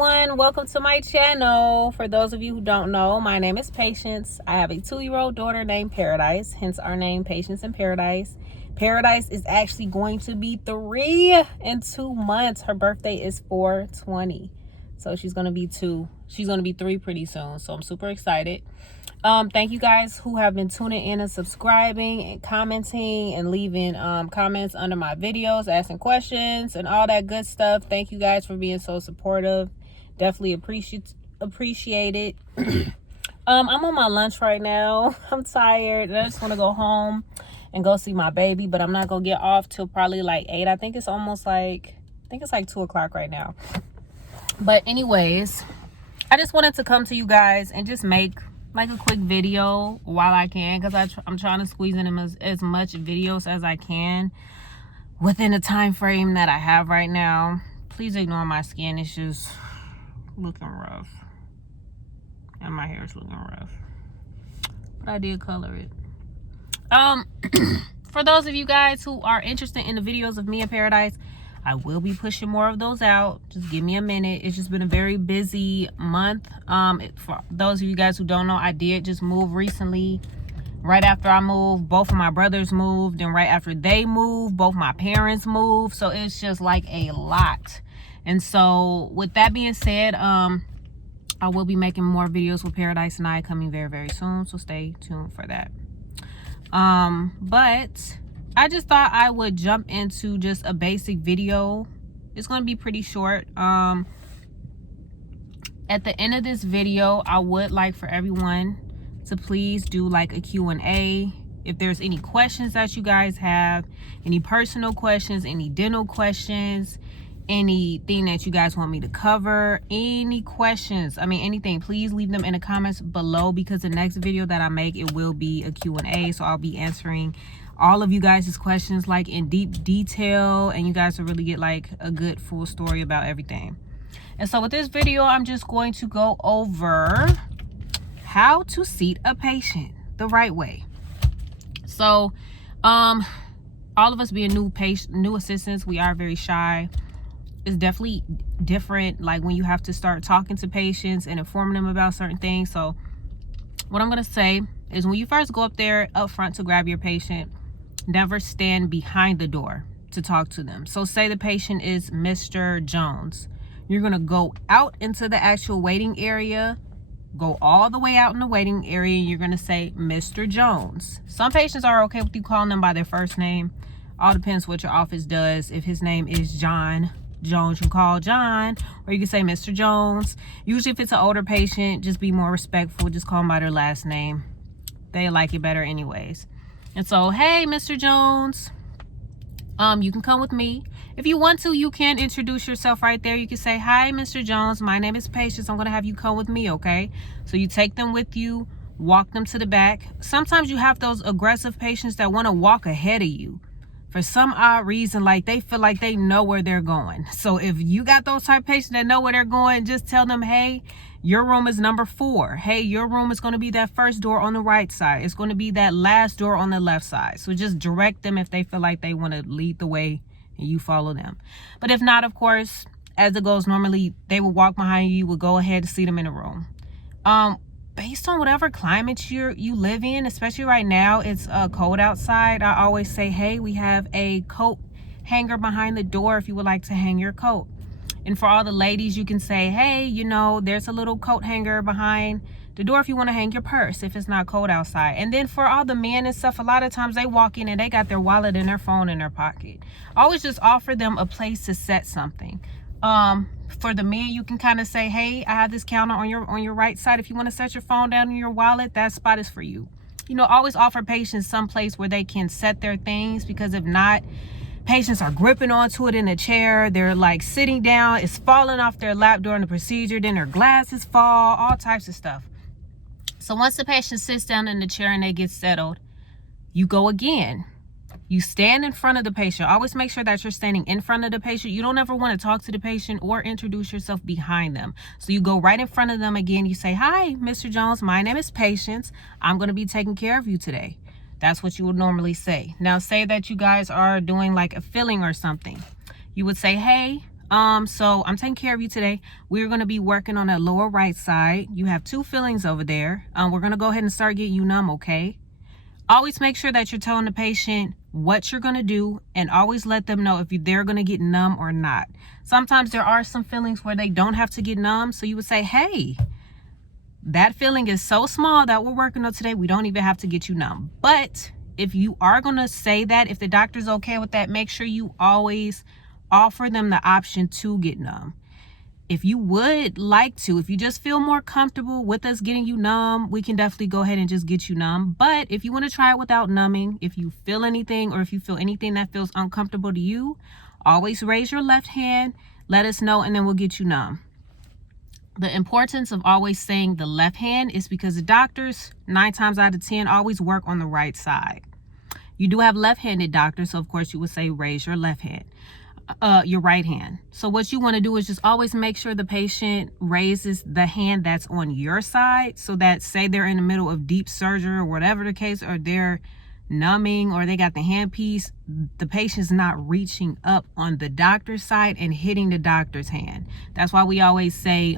everyone, welcome to my channel. For those of you who don't know, my name is Patience. I have a 2-year-old daughter named Paradise, hence our name Patience in Paradise. Paradise is actually going to be 3 in 2 months. Her birthday is 4/20, so she's going to be 2. She's going to be 3 pretty soon, so I'm super excited. Thank you guys who have been tuning in and subscribing and commenting and leaving comments under my videos, asking questions and all that good stuff. Thank you guys for being so supportive. Definitely appreciate it. I'm on my lunch right now. I'm tired and I just want to go home and go see my baby, but I'm not gonna get off till probably like 8. I think it's like 2 o'clock right now. But anyways, I just wanted to come to you guys and just make like a quick video while I can, because I'm trying to squeeze in as much videos as I can within the time frame that I have right now. Please ignore my skin, it's just looking rough and my hair is looking rough, but I did color it. For those of you guys who are interested in the videos of me and Paradise, I will be pushing more of those out. Just give me a minute. It's just been a very busy month. For those of you guys who don't know, I did just move recently. Right after I moved, both of my brothers moved, and right after they moved, both my parents moved. So it's just like a lot. And so with that being said, I will be making more videos with Paradise and I coming very, very soon. So stay tuned for that. But I just thought I would jump into just a basic video. It's going to be pretty short. At the end of this video, I would like for everyone to please do like a Q&A. If there's any questions that you guys have, any personal questions, any dental questions, anything that you guys want me to cover, any questions, I mean anything, please leave them in the comments below, because the next video that I make, it will be a Q&A. So I'll be answering all of you guys' questions like in deep detail, and you guys will really get like a good full story about everything. And so with this video, I'm just going to go over how to seat a patient the right way. So all of us being new assistants, we are very shy. It's definitely different like when you have to start talking to patients and informing them about certain things. So what I'm going to say is, when you first go up there up front to grab your patient, never stand behind the door to talk to them. So say the patient is Mr. Jones. You're going to go out into the actual waiting area, go all the way out in the waiting area, and you're going to say Mr. Jones. Some patients are okay with you calling them by their first name. All depends what your office does. If his name is John Jones, you call John, or you can say Mr. Jones. Usually if it's an older patient, just be more respectful. Just call them by their last name. They like it better anyways. And so, hey, Mr. Jones, you can come with me. If you want to, you can introduce yourself right there. You can say, hi, Mr. Jones, my name is Patience. I'm going to have you come with me, okay? So you take them with you, walk them to the back. Sometimes you have those aggressive patients that want to walk ahead of you. For some odd reason, like they feel like they know where they're going. So if you got those type of patients that know where they're going, just tell them, hey, your room is number 4. Hey, your room is going to be that first door on the right side. It's going to be that last door on the left side. So just direct them if they feel like they want to lead the way and you follow them. But if not, of course, as it goes normally, they will walk behind you. You will go ahead and see them in the room. Based on whatever climate you live in, especially right now, it's cold outside. I always say, hey, we have a coat hanger behind the door if you would like to hang your coat. And for all the ladies, you can say, hey, you know, there's a little coat hanger behind the door if you want to hang your purse if it's not cold outside. And then for all the men and stuff, a lot of times they walk in and they got their wallet and their phone in their pocket. Always just offer them a place to set something. For the men, you can kind of say, hey, I have this counter on your right side. If you want to set your phone down in your wallet, that spot is for you. You know, always offer patients some place where they can set their things, because if not, patients are gripping onto it in a chair. They're like sitting down. It's falling off their lap during the procedure. Then their glasses fall, all types of stuff. So once the patient sits down in the chair and they get settled, you go again. You stand in front of the patient. Always make sure that you're standing in front of the patient. You don't ever want to talk to the patient or introduce yourself behind them. So you go right in front of them again. You say, hi, Mr. Jones, my name is Patience. I'm going to be taking care of you today. That's what you would normally say. Now, say that you guys are doing like a filling or something. You would say, hey, So I'm taking care of you today. We're going to be working on that lower right side. You have 2 fillings over there. We're going to go ahead and start getting you numb, okay? Always make sure that you're telling the patient what you're going to do, and always let them know if they're going to get numb or not. Sometimes there are some fillings where they don't have to get numb. So you would say, hey, that filling is so small that we're working on today, we don't even have to get you numb. But if you are going to say that, if the doctor's okay with that, make sure you always offer them the option to get numb. If you would like to, if you just feel more comfortable with us getting you numb, we can definitely go ahead and just get you numb. But if you want to try it without numbing, if you feel anything, or if you feel anything that feels uncomfortable to you, always raise your left hand, let us know, and then we'll get you numb. The importance of always saying the left hand is because the doctors, 9 times out of 10, always work on the right side. You do have left-handed doctors, so of course you would say raise your left hand. Your right hand. So what you want to do is just always make sure the patient raises the hand that's on your side, so that, say they're in the middle of deep surgery or whatever the case, or they're numbing, or they got the handpiece, the patient's not reaching up on the doctor's side and hitting the doctor's hand. That's why we always say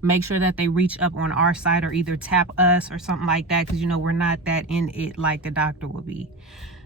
make sure that they reach up on our side, or either tap us or something like that, because we're not that in it like the doctor will be.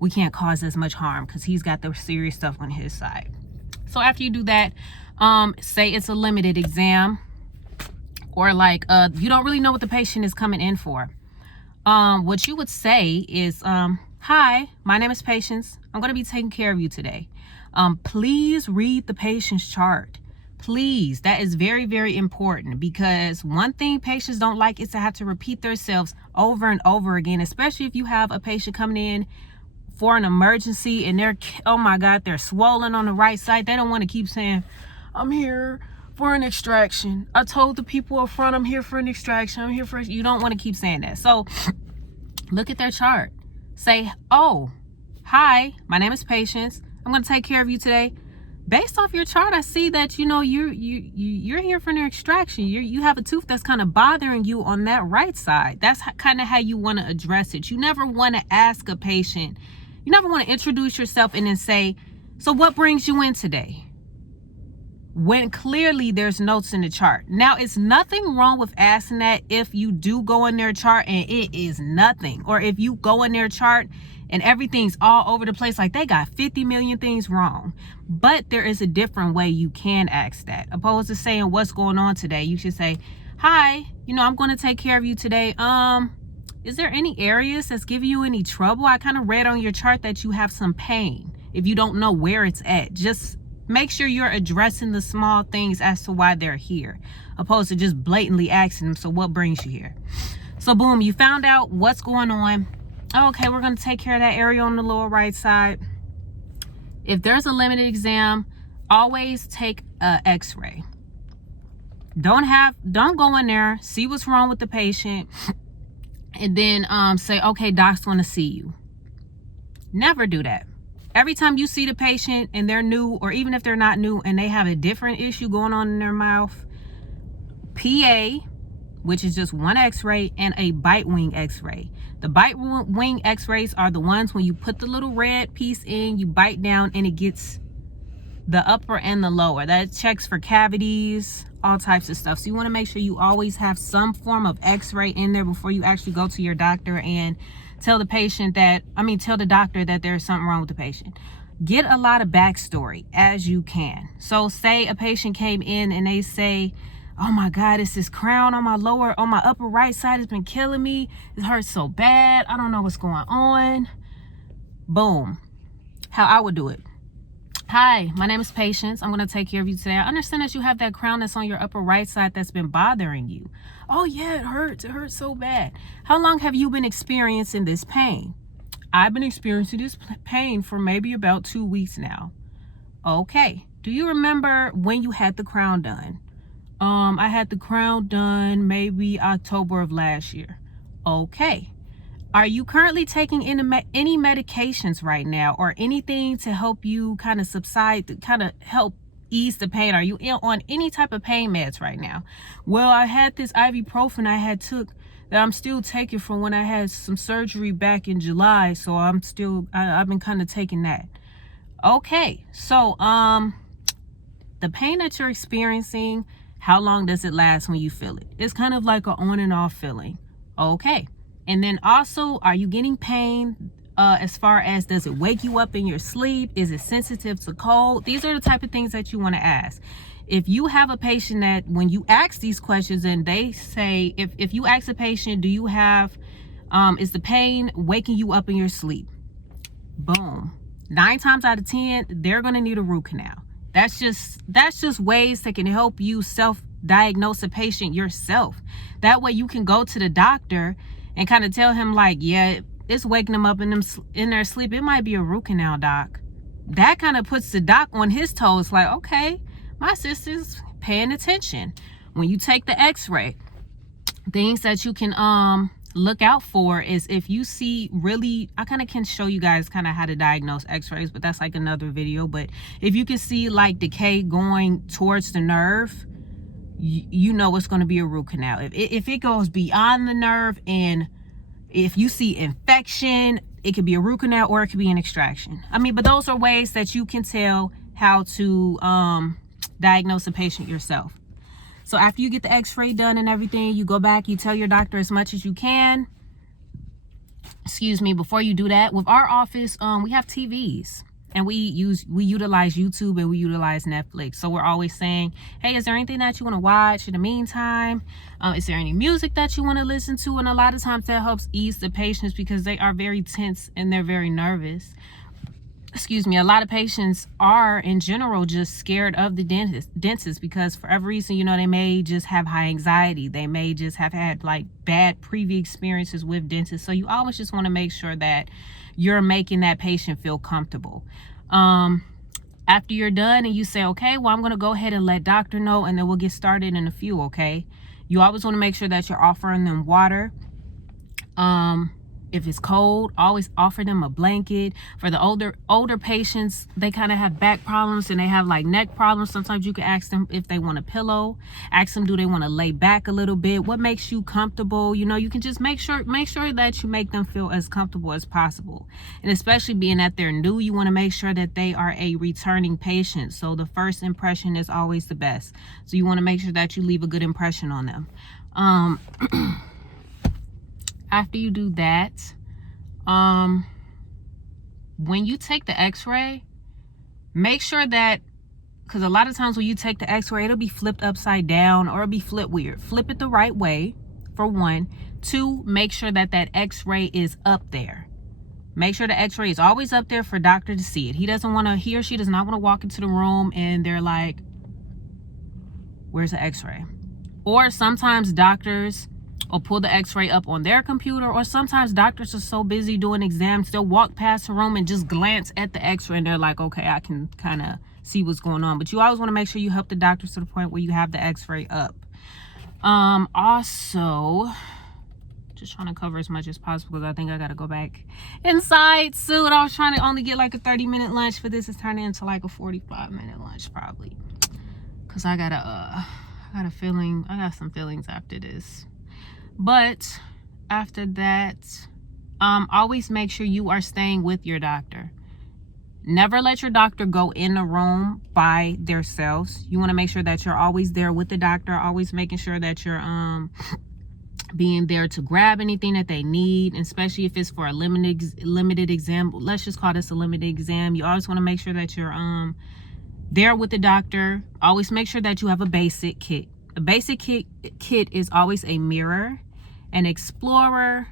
We can't cause as much harm because he's got the serious stuff on his side. So after you do that, say it's a limited exam, or like you don't really know what the patient is coming in for. What you would say is, hi, my name is Patience. I'm going to be taking care of you today. Please read the patient's chart. Please. That is very, very important, because one thing patients don't like is to have to repeat themselves over and over again, especially if you have a patient coming in for an emergency and they're, oh my God, they're swollen on the right side. They don't want to keep saying, I'm here for an extraction. I told the people up front, I'm here for an extraction. I'm here for, you don't want to keep saying that. So look at their chart. Say, oh, hi, my name is Patience. I'm going to take care of you today. Based off your chart, I see that, you're here for an extraction. You have a tooth that's kind of bothering you on that right side. That's kind of how you want to address it. You never want to ask a patient, you never want to introduce yourself and then say, so what brings you in today? When clearly there's notes in the chart. Now, it's nothing wrong with asking that if you do go in their chart and it is nothing. Or if you go in their chart and everything's all over the place, like they got 50 million things wrong. But there is a different way you can ask that. Opposed to saying, what's going on today? You should say, hi, I'm going to take care of you today. Is there any areas that's giving you any trouble? I kind of read on your chart that you have some pain. If you don't know where it's at, just make sure you're addressing the small things as to why they're here, opposed to just blatantly asking them, so what brings you here? So boom, you found out what's going on. Okay, we're going to take care of that area on the lower right side. If there's a limited exam, always take an x-ray. Don't go in there, see what's wrong with the patient, and then say, okay, doc's want to see you. Never do that. Every time you see the patient and they're new, or even if they're not new and they have a different issue going on in their mouth, PA, which is just one x-ray, and a bite wing x-ray. The bite wing x-rays are the ones when you put the little red piece in, you bite down and it gets the upper and the lower. That checks for cavities, all types of stuff. So you want to make sure you always have some form of x-ray in there before you actually go to your doctor and tell the doctor that there's something wrong with the patient. Get a lot of backstory as you can. So say a patient came in and they say, oh my God, it's this crown on my upper right side has been killing me. It hurts so bad. I don't know what's going on. Boom. How I would do it. Hi, my name is Patience. I'm going to take care of you today. I understand that you have that crown that's on your upper right side that's been bothering you. Oh yeah, it hurts. It hurts so bad. How long have you been experiencing this pain? I've been experiencing this pain for maybe about 2 weeks now. Okay. Do you remember when you had the crown done? I had the crown done maybe October of last year. Okay. Are you currently taking any medications right now, or anything to help you kind of subside, to kind of help ease the pain? Are you on any type of pain meds right now? Well, I had this ibuprofen I had took that I'm still taking from when I had some surgery back in July. So I've been kind of taking that. Okay. So, the pain that you're experiencing, how long does it last when you feel it? It's kind of like an on and off feeling. Okay. And then also, are you getting pain as far as, does it wake you up in your sleep? Is it sensitive to cold? These are the type of things that you want to ask. If you have a patient that when you ask these questions and they say, if you ask a patient, do you have, is the pain waking you up in your sleep? Boom. 9 times out of 10, they're going to need a root canal. That's just ways that can help you self-diagnose a patient yourself. That way you can go to the doctor and kind of tell him like, yeah, it's waking them up in their sleep. It might be a root canal, doc. That kind of puts the doc on his toes like, okay, my sister's paying attention. When you take the x-ray, things that you can look out for is if you see really, I kind of can show you guys kind of how to diagnose x-rays, but that's like another video. But if you can see like decay going towards the nerve, you know it's going to be a root canal. If it goes beyond the nerve, and if you see infection, it could be a root canal or it could be an extraction. I mean, but those are ways that you can tell how to diagnose a patient yourself. So after you get the x-ray done and everything, you go back, you tell your doctor as much as you can. Excuse me, before you do that, with our office, we have TVs. And we utilize YouTube and we utilize Netflix. So we're always saying, hey, is there anything that you want to watch in the meantime? Is there any music that you want to listen to? And a lot of times that helps ease the patients because they are very tense and they're very nervous. Excuse me, a lot of patients are in general just scared of the dentist because for every reason, you know, they may just have high anxiety. They may just have had like bad previous experiences with dentists. So you always just want to make sure that you're making that patient feel comfortable. After you're done and you say, okay, well, I'm going to go ahead and let doctor know and then we'll get started in a few. Okay. You always want to make sure that you're offering them water. If it's cold, always offer them a blanket. For the older patients, they kind of have back problems and they have like neck problems. Sometimes you can ask them if they want a pillow. Ask them, do they want to lay back a little bit? What makes you comfortable? You know, you can just make sure that you make them feel as comfortable as possible. And especially being that they're new, you want to make sure that they are a returning patient. So the first impression is always the best. So you want to make sure that you leave a good impression on them. After you do that, when you take the x-ray, make sure that, because a lot of times when you take the x-ray, it'll be flipped upside down or it'll be flipped weird. Flip it the right way, for one. 2, make sure that x-ray is up there. Make sure the x-ray is always up there for doctor to see it. He or she does not want to walk into the room and they're like, where's the x-ray? Or sometimes doctors or pull the x-ray up on their computer, or sometimes doctors are so busy doing exams they'll walk past the room and just glance at the x-ray and they're like, okay, I can kind of see what's going on. But you always want to make sure you help the doctors to the point where you have the x-ray up. Also, just trying to cover as much as possible because I think I gotta go back inside soon. I was trying to only get like a 30-minute lunch, but this is turning into like a 45-minute lunch probably, because I got some feelings after this. But after that, always make sure you are staying with your doctor. Never let your doctor go in the room by themselves. You want to make sure that you're always there with the doctor, always making sure that you're being there to grab anything that they need, especially if it's for a limited exam. Let's just call this a limited exam. You always want to make sure that you're there with the doctor. Always make sure that you have a basic kit. A basic kit is always a mirror, an explorer,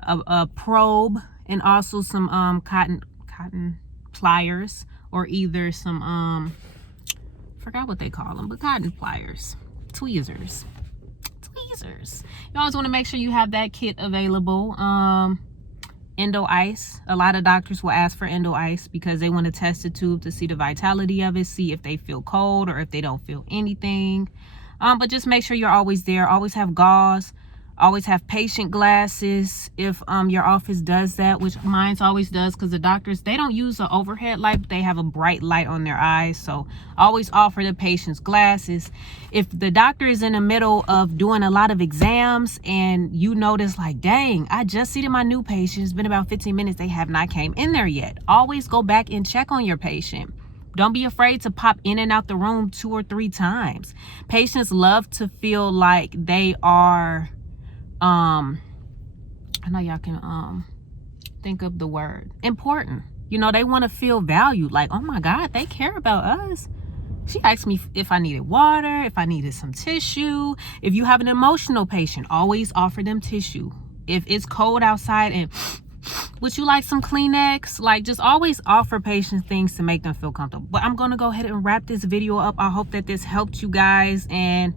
a probe, and also some cotton pliers, or either some forgot what they call them, but cotton pliers, tweezers. You always want to make sure you have that kit available. Endo ice. A lot of doctors will ask for endo ice because they want to test the tube to see the vitality of it, see if they feel cold or if they don't feel anything. But just make sure you're always there. Always have gauze. Always have patient glasses if your office does that, which mine always does, because the doctors, they don't use an overhead light, but they have a bright light on their eyes. So always offer the patients glasses. If the doctor is in the middle of doing a lot of exams and you notice like, dang, I just seated my new patient, it's been about 15 minutes, they have not came in there yet. Always go back and check on your patient. Don't be afraid to pop in and out the room 2 or 3 times. Patients love to feel like they are, I know y'all can think of the word, important. You know, they want to feel valued. Like, oh my God, they care about us. She asked me if I needed water, if I needed some tissue. If you have an emotional patient, always offer them tissue. If it's cold outside and would you like some Kleenex? Like, just always offer patients things to make them feel comfortable. But I'm going to go ahead and wrap this video up. I hope that this helped you guys, and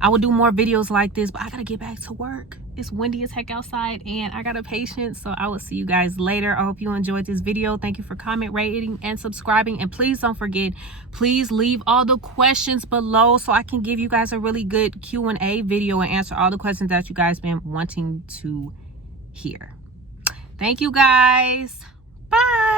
I will do more videos like this, but I got to get back to work. It's windy as heck outside and I got a patient, so I will see you guys later. I hope you enjoyed this video. Thank you for comment, rating, and subscribing. And please don't forget, please leave all the questions below so I can give you guys a really good Q&A video and answer all the questions that you guys been wanting to hear. Thank you guys. Bye.